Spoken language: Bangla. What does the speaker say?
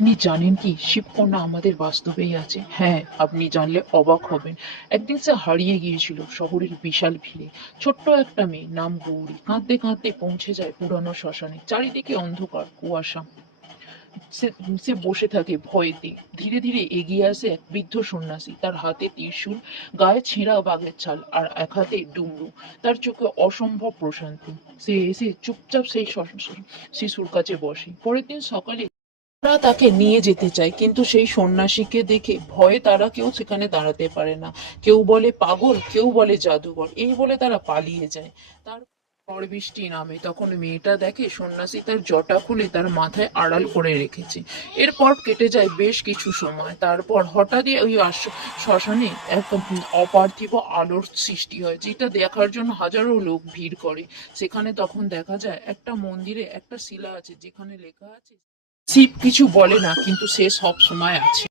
আপনি জানেন কি শিবকন্যা আমাদের বাস্তবেই আছে? হ্যাঁ, আপনি জানলে অবাক হবেন। একদিন সে হারিয়ে গিয়েছিল শহরের বিশাল ভিড়ে। ছোট্ট একটা মেয়ে নাম গৌরী কাঁদতে কাঁদতে পৌঁছে যায় পুরানো শ্মশানে। চারিদিকে অন্ধকার কুয়াশা। সে সে বসে থাকে ভয়েতে। ধীরে ধীরে এগিয়ে আসে এক বৃদ্ধ সন্ন্যাসী, তার হাতে ত্রিশূল, গায়ে ছেঁড়া বাঘের ছাল আর এক হাতে ডুমরু। তার চোখে অসম্ভব প্রশান্তি। সে এসে চুপচাপ সেই শিশুর কাছে বসে। পরের দিন সকালে তারা তাকে নিয়ে যেতে চায়, কিন্তু সেই সন্ন্যাসীকে দেখে ভয়ে তারা কেউ সেখানে দাঁড়াতে পারে না। কেউ বলে পাগল, কেউ বলে জাদুঘর, এই বলে তারা পালিয়ে যায়। তার ঝড় বৃষ্টি নামে, তখন মেয়েটা দেখে সন্ন্যাসী তার জটা খুলে তার মাথায় আড়াল করে রেখেছে। এরপর কেটে যায় বেশ কিছু সময়। তারপর হঠাৎই ওই শ্মশানে এক অপার্থিব আলোর সৃষ্টি হয়, যেটা দেখার জন্য হাজারো লোক ভিড় করে। সেখানে তখন দেখা যায় একটা মন্দিরে একটা শিলা আছে, যেখানে লেখা আছে শিব কিছু বলে না, কিন্তু সে সব সময় আছে।